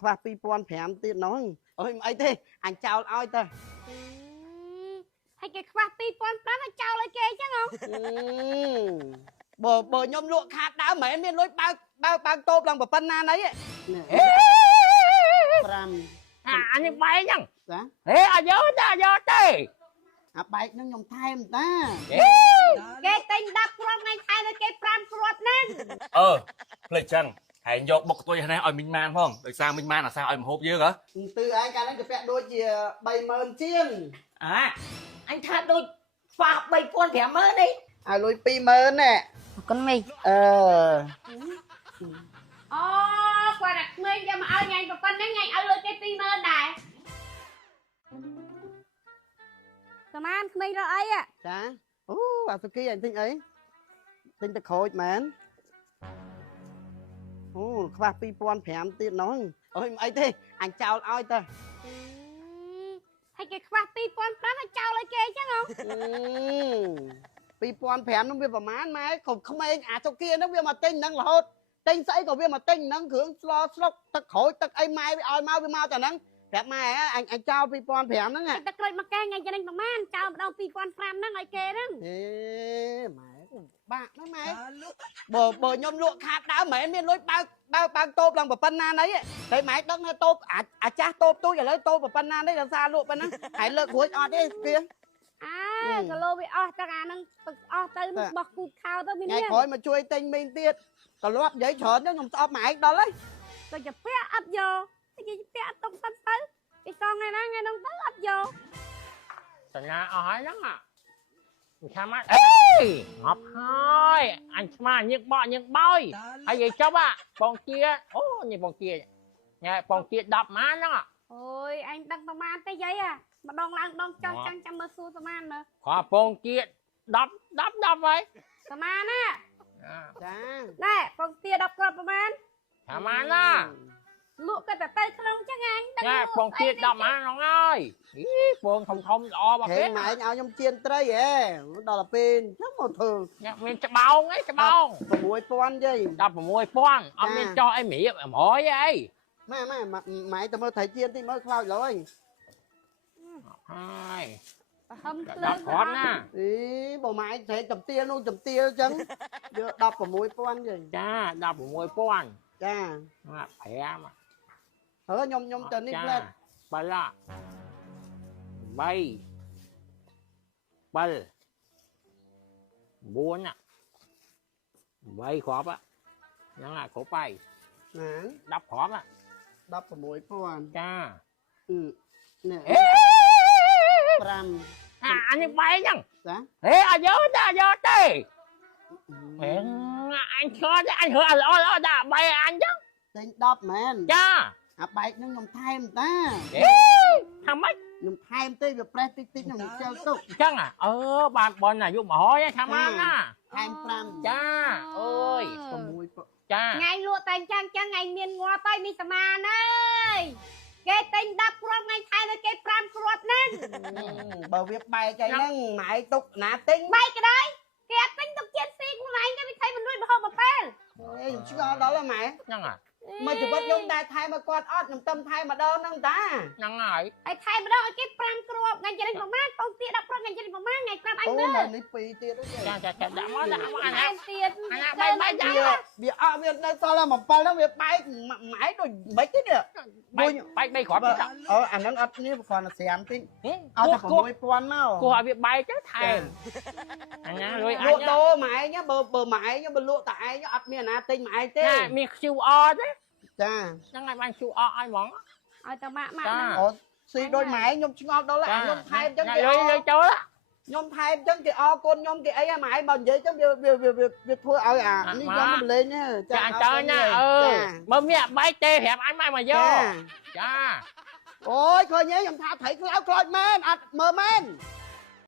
ខ្វះ2005ទៀតណងអើយអីទេអញចោលឲ្យតើហើយគេខ្វះ2005ឲ្យចោលឲ្យគេអញ្ចឹងហ៎បើខ្ញុំលក់ខាតដើមមិនមែនមានលុយបើកតូបឡើងប៉ុណ្ណាណី5anh đi bay nhá ចា thế à nhớ thế អាបែកហ្នឹងខ្ញុំថែមតា គេទិញ10គ្រាប់ថ្ងៃខែទៅគេ5គ្រាប់ហ្នឹង ផ្លេចចឹងហើយយកបុកទុយហ្នឹងឲ្យមីងម៉ានផងដោយសារមីងម៉ានអាសាឲ្យមហូបយើងហ៎ ទឺឯងកាលហ្នឹងគេពាក់ដូចជា30000ជាង anh tha đôi pha 3500 đi ឲ្យលុយ20000ណែ con mì អឺ អូគាត់តែក្មេងយកមកឲ្យញ៉ៃប៉ុណ្ណឹងញ៉ៃឲ្យលុយគេ20000ដែរសាមានក្មេងរកអី ចាអូអាសុគីអញទិញអីទិញតែក្រូចមែនអូខ្វះ2005ទៀតណងអើយអីទេអញចោលឲ្យតើ ហើយគេខ្វះ2005ឲ្យចោលឲ្យគេអញ្ចឹងហ៎ 2005នោះវាប្រហែលម៉ែគ្រប់ក្មេងអាសុគីហ្នឹងវាមកទិញហ្នឹងរហូតទិញស្អីក៏វាមកទិញហ្នឹងគ្រឿងស្លស្លុកទឹកក្រូចទឹកអីម៉ែវាឲ្យមកវាមកតែហ្នឹងប្រាប់ម៉ែអញចោល2005ហ្នឹង តែក្រូចមកកែញ៉ៃចំណេញប្រហែលចោលម្ដង2005ហ្នឹងឲ្យគេហ្នឹង អេម៉ែបាក់ណាម៉ែបើខ្ញុំលក់ខាតដើមមិនមែនមានលុយបើកតូបឡើងប៉ុណ្ណាណីតែម៉ែដឹងថាតូបអាចាស់តូបទូចឥឡូវតូបប៉ុណ្ណានេះដល់សារលក់ប៉ុណ្ណឹងហើយលើករួចអត់ទេស្គី គីឡូវាអស់ទាំងអាហ្នឹងអស់ទៅបោះគូខោទៅមាន ថ្ងៃក្រោយមកជួយទិញមីងទៀតក៏លាប់និយាយច្រើនទៅខ្ញុំស្អប់ម៉ែដល់ហើយ ទៅជាពាក់អត់យកទៅជាពាក់អត់ទុកសិនទៅពីសងថ្ងៃហ្នឹងទៅអត់យក thành ra hỏi lắm à sao mà ê ngọc thôi anh mà những bôi hay gì chốc à con kia ô như con kia nghe con kia đập má nó à អូយអញដឹងប្រមាណទេយាយម្ដងឡើងដងចោះចាំមើលសួរប្រមាណមើល khó con kia đập vậy ប្រមាណណា ចា ណែពងទា10គ្រាប់ប្រមាណ sao mà nó លក់ក៏តែទៅក្នុងចឹងអញដឹង nghe con kia đập má nó ơi ý con không lo bà ហេ biết ម៉ែឲ្យខ្ញុំជៀនត្រីហ៎ដល់ទៅពេលចឹងមកធ្វើ nghe mình cho bao ấy cho bao 6000យាយ đập một môi quan ông mình cho em mỉ em hỏi ấy ម៉ែទៅមើលត្រីជៀនតិចមើលខ្លោចឡើយ hai ហឹមភ្លើ đập con nè អីបើម៉ែត្រីចំទាលនោះចំទាលចឹងយក16000យាយ cha đập một môi quan ចា phải mà ហើយខ្ញុំទៅនេះផ្លែ bay là bay bay buôn à bay khóp á nó là khổ bay ណា đập khóp á 16000 cha នេះ ê 5 anh đi bay nhá ចា ê à nhớ thế anh cho anh hứa ở đã bay anh chứ ទិញ10មែន cha អាបែកហ្នឹងខ្ញុំថែមតា ê thằng mấy ខ្ញុំថែមទេវាប្រេះតិចខ្ញុំជិលទុក chân à bạn bọn này giúp mà hỏi thằng ăn á ថែម5 cha ơi 6 cha ថ្ងៃលក់តែអញ្ចឹងថ្ងៃមានងាប់ហើយនេះសមានអើយគេទិញ10គ្រាប់ថ្ងៃខែទៅគេ5គ្រាប់ហ្នឹង បើវាបែកអីហ្នឹងម៉ែទុកណាទិញ បែកក៏ដោយគេអត់ទិញទុកជាតិស៊ីខ្លួនឯងទៅវាថៃមិនលួចរហូតមកពេល ខ្ញុំឆ្ងល់ដល់ហើយម៉ែ chân à មកជីវិតខ្ញុំតែថែមកគាត់អត់ខ្ញុំទៅថែម្ដងហ្នឹងតា chân rồi ហើយថៃម្ដងឲ្យគេ5គ្រាប់ថ្ងៃចំណេញប្រមាណពងទា10គ្រាប់ថ្ងៃចំណេញប្រមាណថ្ងៃប្រាប់អញ អូ មើល មកនេះ2ទៀតទេ cha đã mất đã mất ថែ anh មទៀត anh bay bay វា chân វាអត់វានៅសល់តែ7ហ្នឹងវាបែកម៉ែដូចមិនទេនេះ bay bay khỏi biết អាហ្នឹងអត់នេះគ្រាន់តែស្រាមតិចអត់តែ cô 6000មក cô hỏi biết bay chứ thèm anh nhá rồi ល anh ក់ដូរម៉ែញបើម៉ែញបើលក់តែឯងអត់មានអាណាទិញម៉ែទេ nhá mi siêu o đấy ចា chân anh siêu o ai món ឲ្យតែម៉ាក់ ចា អូស៊ីដូចម៉ែខ្ញុំឆ្ងល់ដល់ហើយខ្ញុំថែមចឹងគេ rồi rồi chỗ đó ខ្ញុំថែមចឹងគេអរគុណខ្ញុំគេអីម៉ែបើនិយាយចឹងវាធ្វើឲ្យអានេះខ្ញុំមិនលេងទេ cha anh chơi nha bơm mẹ bay tê hẹp anh mai mà vô ចា cha អូយឃើញទេខ្ញុំថាត្រីខ្លោចមែនអត់មើលមែន à